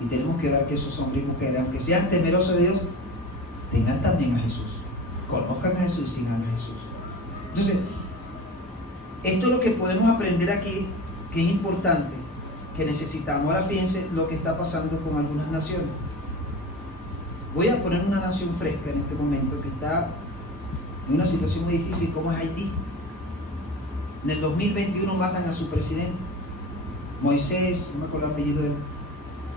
Y tenemos que ver que esos hombres y mujeres, aunque sean temerosos de Dios, tengan también a Jesús. Conozcan a Jesús y sigan a Jesús. Entonces, esto es lo que podemos aprender aquí, que es importante, que necesitamos. Ahora fíjense lo que está pasando con algunas naciones. Voy a poner una nación fresca en este momento que está en una situación muy difícil, como es Haití. En el 2021 matan a su presidente, Moisés, no me acuerdo el apellido de él,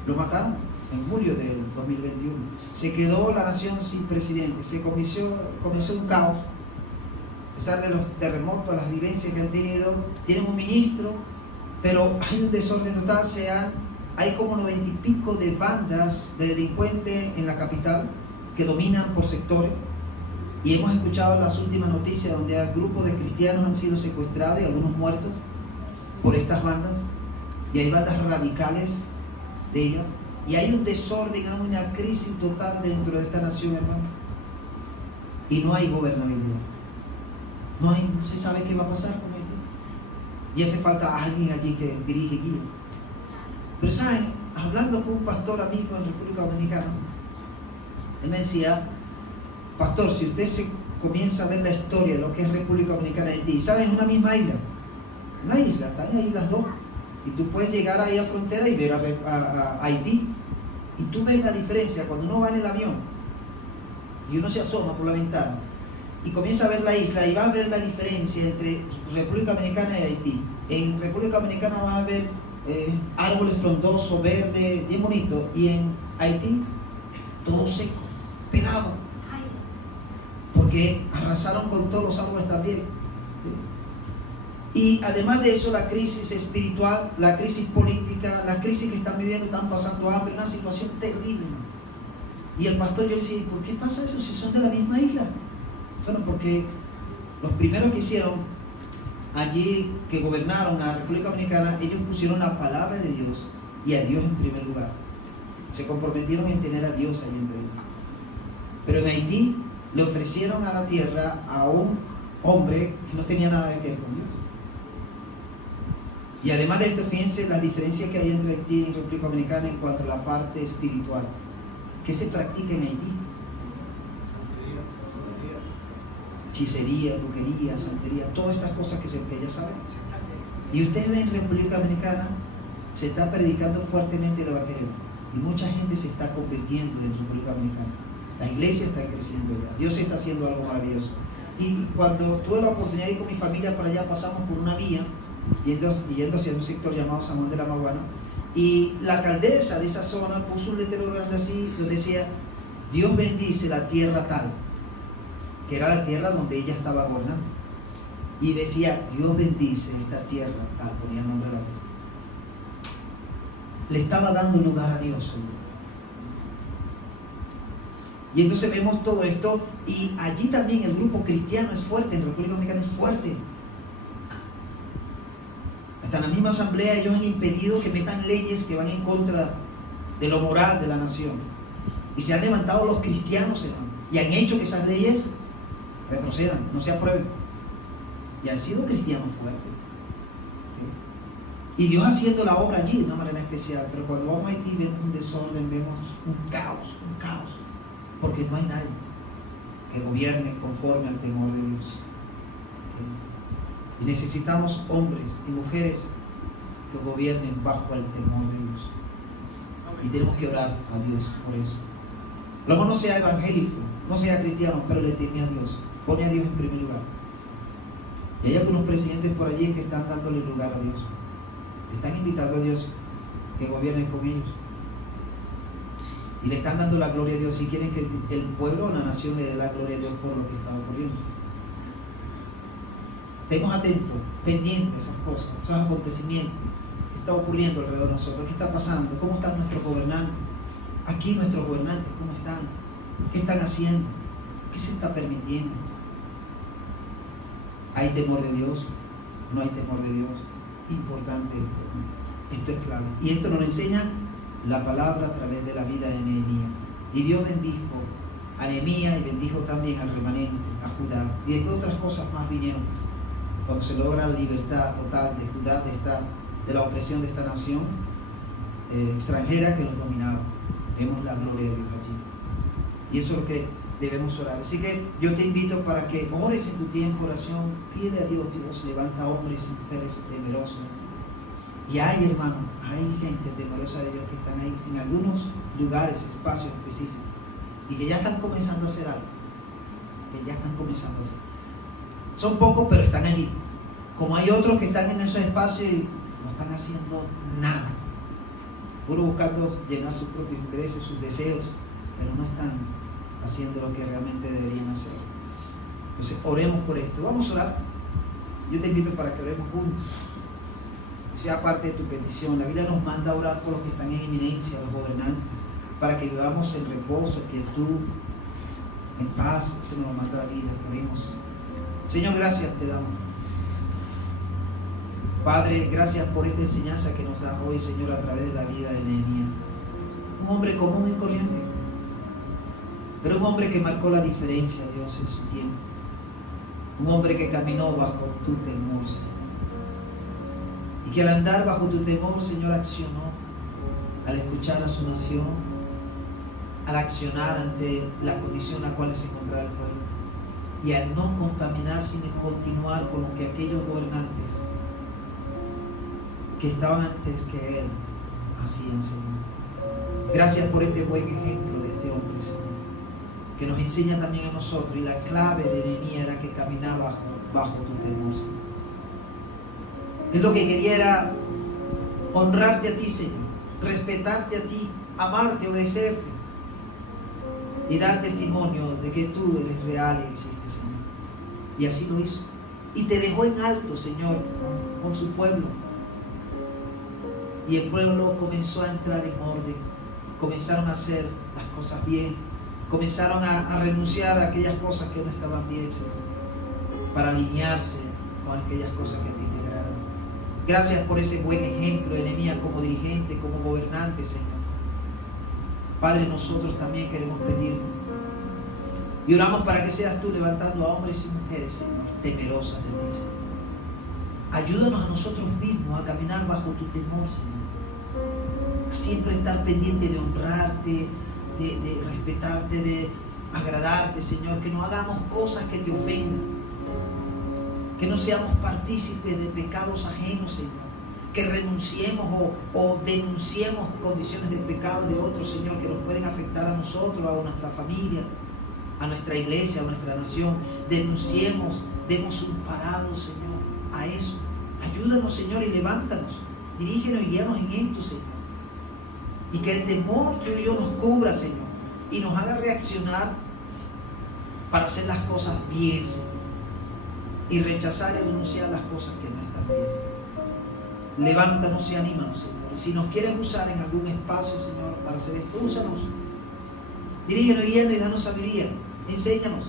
lo mataron en julio del 2021. Se quedó la nación sin presidente, comenzó un caos, a pesar de los terremotos, las vivencias que han tenido. Tienen un ministro, pero hay un desorden total. Hay como 90 y pico de bandas de delincuentes en la capital que dominan por sectores, y hemos escuchado las últimas noticias donde grupos de cristianos han sido secuestrados y algunos muertos por estas bandas, y hay bandas radicales de ellas, y hay un desorden, hay una crisis total dentro de esta nación, hermano, y no hay gobernabilidad. No se sabe qué va a pasar con ellos, y hace falta alguien allí que dirige y guíe. Pero saben, hablando con un pastor amigo en República Dominicana, él me decía: pastor, si usted se comienza a ver la historia de lo que es República Dominicana y Haití, ¿saben? Es una misma isla, están ahí las dos, y tú puedes llegar ahí a frontera y ver a Haití, y tú ves la diferencia cuando uno va en el avión y uno se asoma por la ventana y comienza a ver la isla, y vas a ver la diferencia entre República Dominicana y Haití. En República Dominicana vas a ver árboles frondosos, verdes, bien bonitos, y en Haití todo seco, pelado, porque arrasaron con todos los árboles también. Y además de eso, la crisis espiritual, la crisis política, la crisis que están viviendo, están pasando hambre, una situación terrible. Y el pastor, yo le decía: ¿por qué pasa eso si son de la misma isla? Bueno, porque los primeros que hicieron allí, que gobernaron a República Dominicana, ellos pusieron la palabra de Dios y a Dios en primer lugar. Se comprometieron en tener a Dios ahí entre ellos. Pero en Haití le ofrecieron a la tierra a un hombre que no tenía nada que ver con Dios. Y además de esto, fíjense las diferencias que hay entre Haití y República Dominicana en cuanto a la parte espiritual. ¿Qué se practica en Haití? Hechicería, brujería, santería, todas estas cosas que ya saben. Y ustedes ven, en República Dominicana se está predicando fuertemente el evangelio, y mucha gente se está convirtiendo en República Dominicana. La iglesia está creciendo ya, Dios está haciendo algo maravilloso. Y cuando tuve la oportunidad de ir con mi familia por allá, pasamos por una vía yendo hacia un sector llamado San Juan de la Maguana, y la alcaldesa de esa zona puso un letrero grande así donde decía: Dios bendice la tierra tal, que era la tierra donde ella estaba gobernando, y decía: Dios bendice esta tierra tal, ponía el nombre de la tierra. Le estaba dando lugar a Dios. Y entonces vemos todo esto, y allí también el grupo cristiano es fuerte, en República Dominicana es fuerte. Hasta en la misma asamblea ellos han impedido que metan leyes que van en contra de lo moral de la nación. Y se han levantado los cristianos, hermano, y han hecho que esas leyes retrocedan, no se aprueben. Y han sido cristianos fuertes. ¿Sí? Y Dios haciendo la obra allí de una manera especial. Pero cuando vamos a Haití vemos un desorden, vemos un caos. Porque no hay nadie que gobierne conforme al temor de Dios. ¿Sí? Y necesitamos hombres y mujeres que gobiernen bajo el temor de Dios. Y tenemos que orar a Dios por eso. Luego no sea evangélico, no sea cristiano, pero le teme a Dios. Pone a Dios en primer lugar. Y hay algunos presidentes por allí que están dándole lugar a Dios. Están invitando a Dios que gobierne con ellos. Y le están dando la gloria a Dios, y quieren que el pueblo o la nación le dé la gloria a Dios por lo que está ocurriendo. Estemos atentos, pendientes de esas cosas, esos acontecimientos. ¿Qué está ocurriendo alrededor de nosotros? ¿Qué está pasando? ¿Cómo están nuestros gobernantes? Aquí nuestros gobernantes, ¿cómo están? ¿Qué están haciendo? ¿Qué se está permitiendo? ¿Hay temor de Dios? ¿No hay temor de Dios? Importante esto. Esto es clave. Y esto nos lo enseña la palabra a través de la vida de Nehemías. Y Dios bendijo a Nehemías y bendijo también al remanente, a Judá. Y después otras cosas más vinieron. Cuando se logra la libertad total de Judá, de la opresión de esta nación extranjera que los dominaba. Vemos la gloria de Dios allí. Y eso es lo que debemos orar. Así que yo te invito para que ores en tu tiempo de oración. Pide a Dios, Dios levanta hombres y mujeres temerosos. Y hay, hermano, hay gente temerosa de Dios que están ahí en algunos lugares, espacios específicos, y que ya están comenzando a hacer algo. Que ya están comenzando a hacer. Son pocos, pero están allí. Como hay otros que están en esos espacios y no están haciendo nada. Puro buscando llenar sus propios intereses, sus deseos, pero no están haciendo lo que realmente deberían hacer. Entonces, oremos por esto. Vamos a orar. Yo te invito para que oremos juntos. Sea parte de tu petición. La Biblia nos manda a orar por los que están en eminencia, los gobernantes, para que vivamos en reposo, en quietud, en paz. Eso nos lo manda la Biblia. Oremos. Señor, gracias te damos. Padre, gracias por esta enseñanza que nos da hoy, Señor, a través de la vida de Nehemías. Un hombre común y corriente, pero un hombre que marcó la diferencia, Dios, en su tiempo. Un hombre que caminó bajo tu temor, Señor. Y que al andar bajo tu temor, Señor, accionó al escuchar a su nación, al accionar ante la condición en la cual se encontraba el pueblo, y al no contaminarse sino continuar con lo que aquellos gobernantes que estaban antes que él hacían, Señor. Gracias por este buen ejemplo de este hombre, Señor, que nos enseña también a nosotros. Y la clave de Nehemías era que caminaba bajo tu temor, Señor. Él lo que quería era honrarte a ti, Señor, respetarte a ti, amarte, obedecerte y dar testimonio de que tú eres real y existes, Señor. Y así lo hizo. Y te dejó en alto, Señor, con su pueblo. Y el pueblo comenzó a entrar en orden. Comenzaron a hacer las cosas bien. Comenzaron a renunciar a aquellas cosas que no estaban bien, Señor, para alinearse con aquellas cosas que a ti te agradan. Gracias por ese buen ejemplo de Nehemías como dirigente, como gobernante, Señor. Padre, nosotros también queremos pedir y oramos para que seas tú levantando a hombres y mujeres, Señor, temerosas de ti, Señor. Ayúdanos a nosotros mismos a caminar bajo tu temor, Señor. A siempre estar pendiente de honrarte, de respetarte, de agradarte, Señor. Que no hagamos cosas que te ofendan. Que no seamos partícipes de pecados ajenos, Señor. Que renunciemos o denunciemos condiciones de pecado de otros, Señor, que nos pueden afectar a nosotros, a nuestra familia, a nuestra iglesia, a nuestra nación. Denunciemos, demos un parado, Señor, a eso. Ayúdanos, Señor, y levántanos. Dirígenos y guíanos en esto, Señor. Y que el temor tuyo y yo nos cubra, Señor, y nos haga reaccionar para hacer las cosas bien, Señor, y rechazar y renunciar a las cosas que no están bien. Levántanos y anímanos, Señor. Y si nos quieres usar en algún espacio, Señor, para hacer esto, úsanos. Dirígenos, guíanos y danos sabiduría. Enséñanos.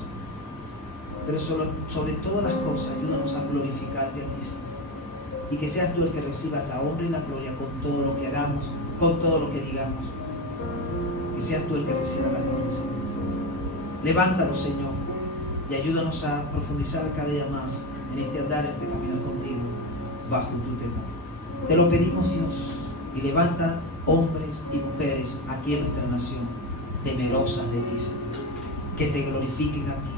Pero sobre todas las cosas, ayúdanos a glorificarte a ti, Señor. Y que seas tú el que reciba la honra y la gloria con todo lo que hagamos, con todo lo que digamos. Que seas tú el que reciba la gloria, Señor. Levántanos, Señor, y ayúdanos a profundizar cada día más en este andar, en este caminar contigo, bajo tu temor. Te lo pedimos, Dios, y levanta hombres y mujeres aquí en nuestra nación, temerosas de ti, Señor, que te glorifiquen a ti,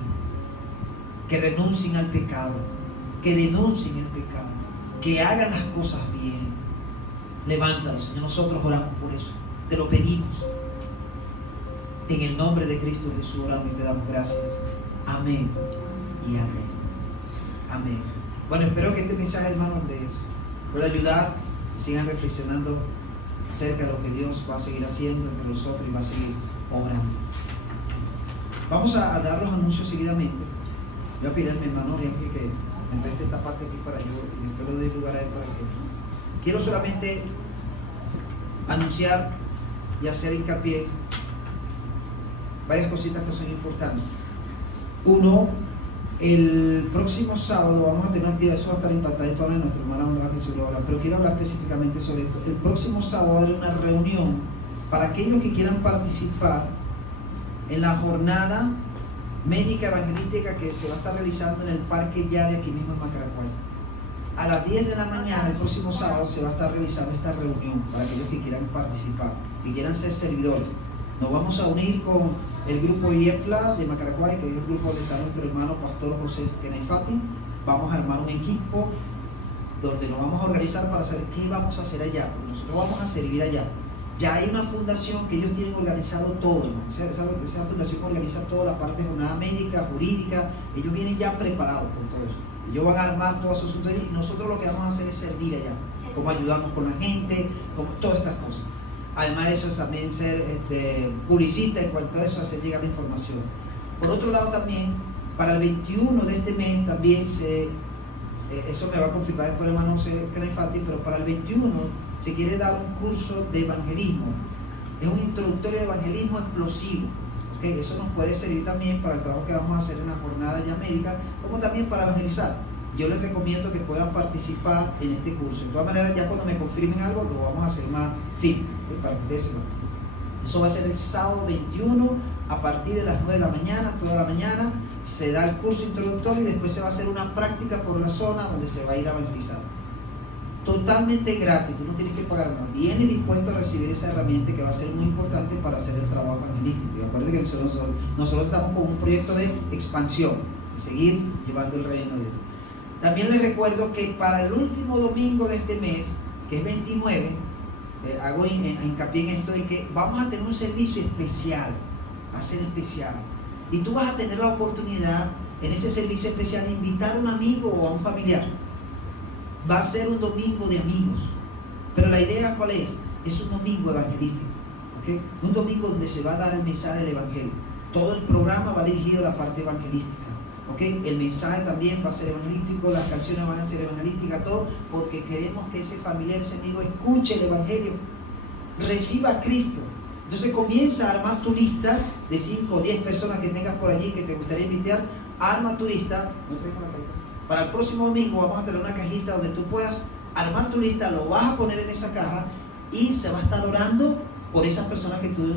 que renuncien al pecado, que denuncien el pecado, que hagan las cosas bien. Levántalos, Señor. Nosotros oramos por eso. Te lo pedimos. En el nombre de Cristo Jesús oramos y te damos gracias. Amén y amén. Amén. Bueno, espero que este mensaje, hermanos, les pueda ayudar y sigan reflexionando acerca de lo que Dios va a seguir haciendo entre nosotros y va a seguir obrando. Vamos a dar los anuncios seguidamente. Voy a pedir a mi hermano Rianque que me preste esta parte aquí para yo, y después le doy lugar a él para que... Quiero solamente anunciar y hacer hincapié varias cositas que son importantes. Uno, el próximo sábado vamos a tener actividad, eso va a estar en pantalla para nuestro hermano Manuel, pero quiero hablar específicamente sobre esto. El próximo sábado va a haber una reunión para aquellos que quieran participar en la jornada médica evangelística que se va a estar realizando en el Parque Yare aquí mismo en Macaracuay. A las 10 de la mañana el próximo sábado se va a estar realizando esta reunión para aquellos que quieran participar, que quieran ser servidores. Nos vamos a unir con el grupo IEPLA de Macaracuay, que es el grupo donde está nuestro hermano Pastor José Kenefati. Vamos a armar un equipo donde nos vamos a organizar para saber qué vamos a hacer allá, porque nosotros vamos a servir allá. Ya hay una fundación que ellos tienen organizado todo, ¿no? Esa fundación organiza toda la parte de jornada médica, jurídica, ellos vienen ya preparados con todo eso. Ellos van a armar todos esos asuntos y nosotros lo que vamos a hacer es servir allá, como ayudamos con la gente, como todas estas cosas. Además de eso es también ser publicista en cuanto a eso, hacer llegar la información. Por otro lado también, para el 21 de este mes también eso me va a confirmar después el hermano Kenefati, pero para el 21 se quiere dar un curso de evangelismo. Es un introductorio de evangelismo explosivo. ¿Okay? Eso nos puede servir también para el trabajo que vamos a hacer en la jornada ya médica, como también para evangelizar. Yo les recomiendo que puedan participar en este curso. De todas maneras, ya cuando me confirmen algo, lo vamos a hacer más firme, ¿okay? Para que ustedes sepan. Eso va a ser el sábado 21 a partir de las 9 de la mañana, toda la mañana. Se da el curso introductorio y después se va a hacer una práctica por la zona donde se va a ir a evangelizar. Totalmente gratis, tú no tienes que pagar nada. Vienes dispuesto a recibir esa herramienta que va a ser muy importante para hacer el trabajo evangelístico. Y acuérdense que nosotros estamos con un proyecto de expansión, de seguir llevando el reino de Dios. También les recuerdo que para el último domingo de este mes, que es 29, hago hincapié en esto, de que vamos a tener un servicio especial, va a ser especial. Y tú vas a tener la oportunidad en ese servicio especial de invitar a un amigo o a un familiar. Va a ser un domingo de amigos. Pero la idea, ¿cuál es? Es un domingo evangelístico. ¿Okay? Un domingo donde se va a dar el mensaje del evangelio. Todo el programa va dirigido a la parte evangelística. ¿Okay? El mensaje también va a ser evangelístico, las canciones van a ser evangelísticas, todo, porque queremos que ese familiar, ese amigo, escuche el evangelio, reciba a Cristo. Entonces comienza a armar tu lista de 5 o 10 personas que tengas por allí que te gustaría invitar. Arma tu lista. Para el próximo domingo vamos a tener una cajita donde tú puedas armar tu lista, lo vas a poner en esa caja y se va a estar orando por esas personas que tú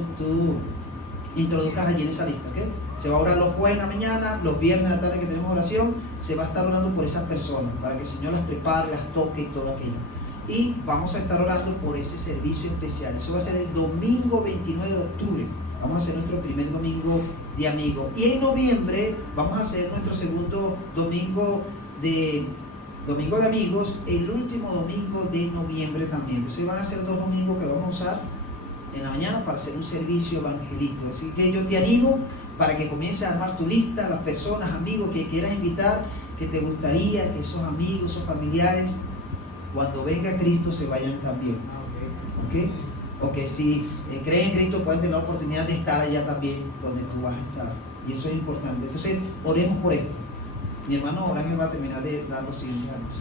introduzcas allí en esa lista. ¿Okay? Se va a orar los jueves en la mañana, los viernes en la tarde que tenemos oración, se va a estar orando por esas personas para que el Señor las prepare, las toque y todo aquello. Y vamos a estar orando por ese servicio especial. Eso va a ser el domingo 29 de octubre. Vamos a hacer nuestro primer domingo de amigos. Y en noviembre vamos a hacer nuestro segundo domingo de amigos, el último domingo de noviembre también. Entonces van a ser 2 domingos que vamos a usar en la mañana para hacer un servicio evangelístico. Así que yo te animo para que comiences a armar tu lista, las personas, amigos que quieras invitar, que te gustaría que esos amigos, esos familiares, cuando venga Cristo se vayan también. ¿Okay? O que si creen en Cristo pueden tener la oportunidad de estar allá también donde tú vas a estar. Y eso es importante. Entonces, oremos por esto. Mi hermano Orán va a terminar de dar los siguientes años.